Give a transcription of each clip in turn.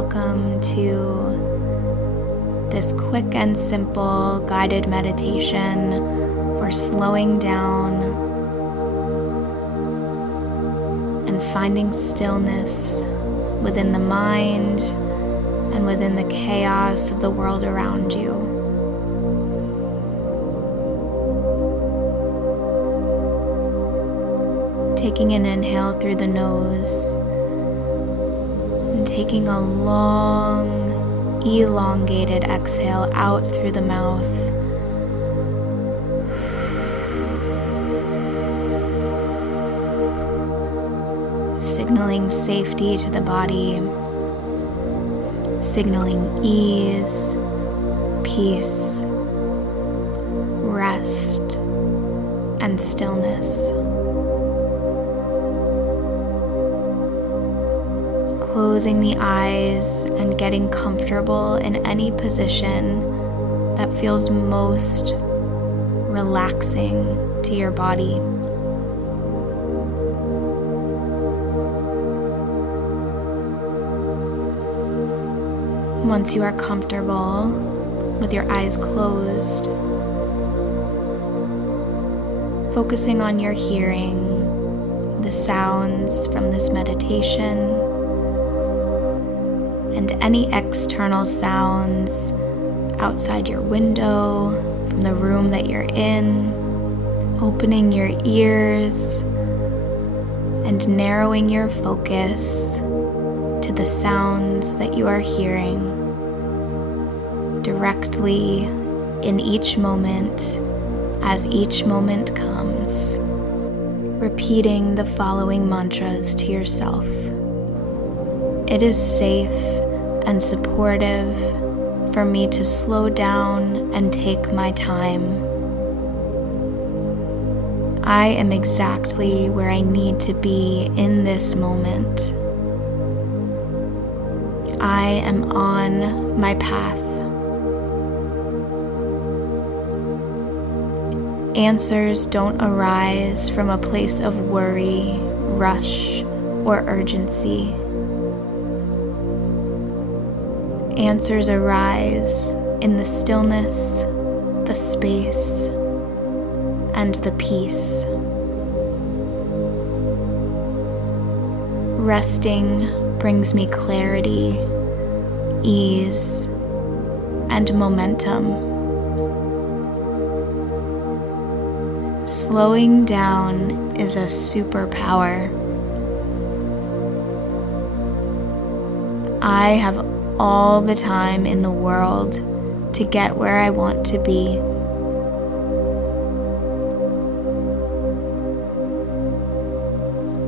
welcome to this quick and simple guided meditation for slowing down and finding stillness within the mind and within the chaos of the world around you. Taking an inhale through the nose and taking a long, elongated exhale out through the mouth. Signaling safety to the body, signaling ease, peace, rest, and stillness. Closing the eyes and getting comfortable in any position that feels most relaxing to your body. Once you are comfortable with your eyes closed, focusing on your hearing, the sounds from this meditation, and any external sounds outside your window, from the room that you're in, opening your ears and narrowing your focus to the sounds that you are hearing directly in each moment as each moment comes, repeating the following mantras to yourself. It is safe and supportive for me to slow down and take my time. I am exactly where I need to be in this moment. I am on my path. Answers don't arise from a place of worry, rush, or urgency. Answers arise in the stillness, the space, and the peace. Resting brings me clarity, ease, and momentum. Slowing down is a superpower. I have all the time in the world to get where I want to be.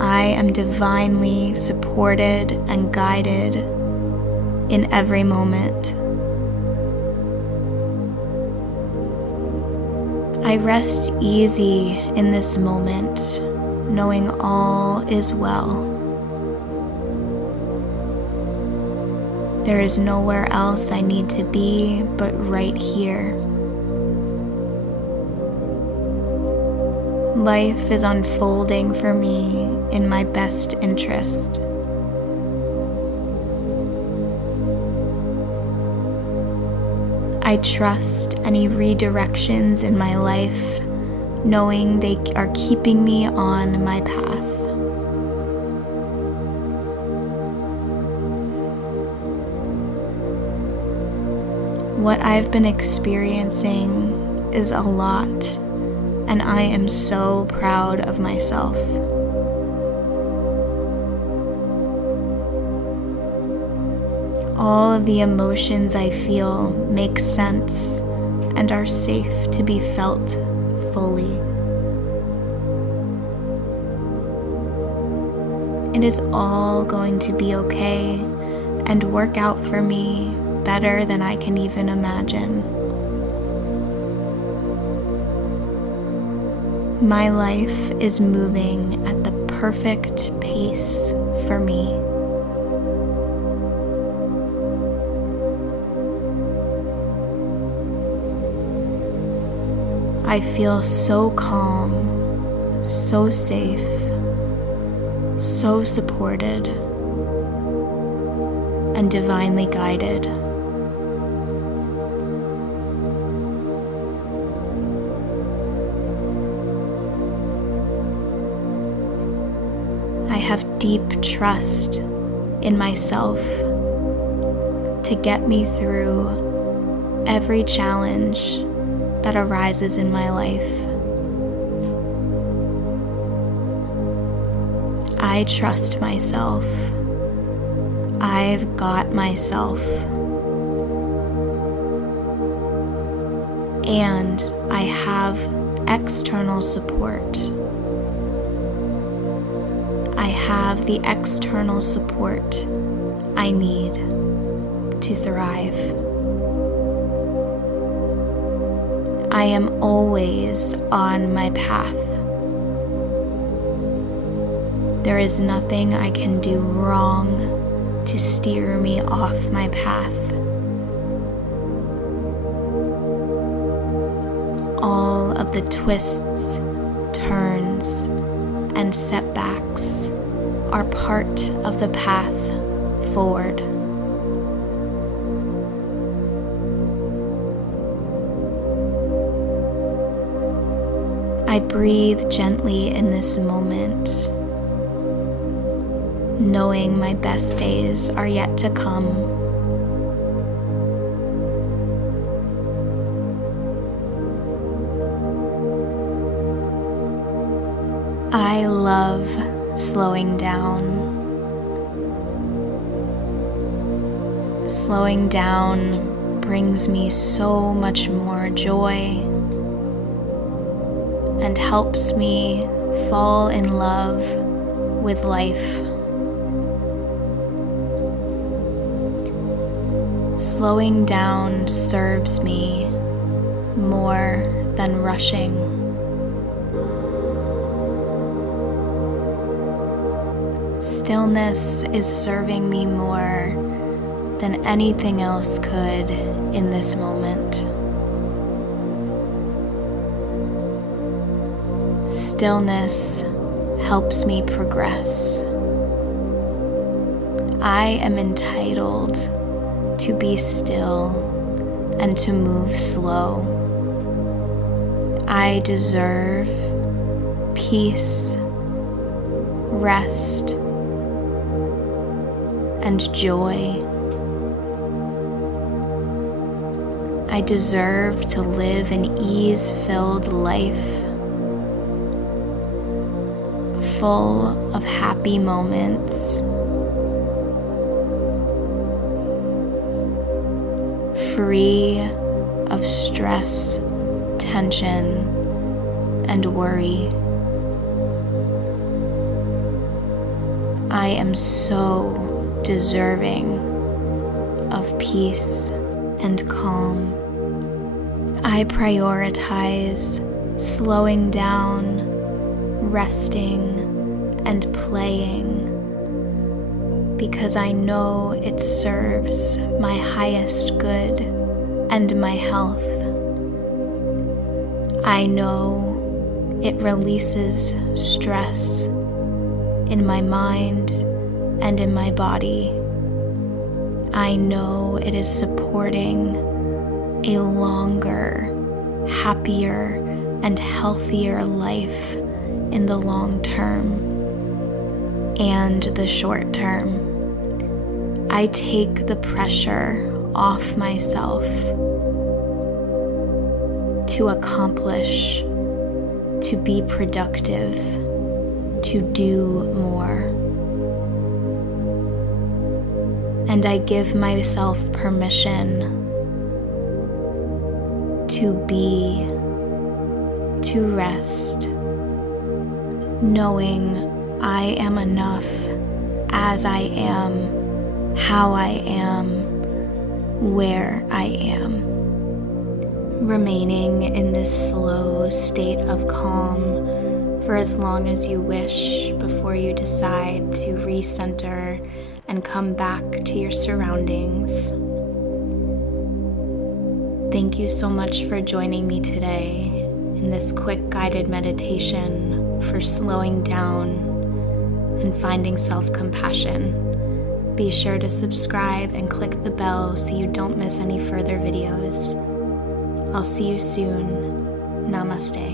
I am divinely supported and guided in every moment. I rest easy in this moment, knowing all is well. There is nowhere else I need to be but right here. Life is unfolding for me in my best interest. I trust any redirections in my life, knowing they are keeping me on my path. What I've been experiencing is a lot, and I am so proud of myself. All of the emotions I feel make sense and are safe to be felt fully. It is all going to be okay and work out for me better than I can even imagine. My life is moving at the perfect pace for me. I feel so calm, so safe, so supported, and divinely guided. I have deep trust in myself to get me through every challenge that arises in my life. I trust myself. I've got myself. And I have external support. I have the external support I need to thrive. I am always on my path. There is nothing I can do wrong to steer me off my path. All of the twists, turns, and setbacks are part of the path forward. I breathe gently in this moment, knowing my best days are yet to come. I love slowing down. Slowing down brings me so much more joy and helps me fall in love with life. Slowing down serves me more than rushing. Stillness is serving me more than anything else could in this moment. Stillness helps me progress. I am entitled to be still and to move slow. I deserve peace, rest, and joy. I deserve to live an ease-filled life, full of happy moments, free of stress, tension, and worry. I am so deserving of peace and calm. I prioritize slowing down, resting, and playing because I know it serves my highest good and my health. I know it releases stress in my mind and in my body. I know it is supporting a longer, happier, and healthier life in the long term and the short term. I take the pressure off myself to accomplish, to be productive, to do more. And I give myself permission to be, to rest, knowing I am enough as I am, how I am, where I am. Remaining in this slow state of calm for as long as you wish before you decide to recenter and come back to your surroundings. Thank you so much for joining me today in this quick guided meditation for slowing down and finding self-compassion, Be sure to subscribe and click the bell so you don't miss any further videos. I'll see you soon. Namaste.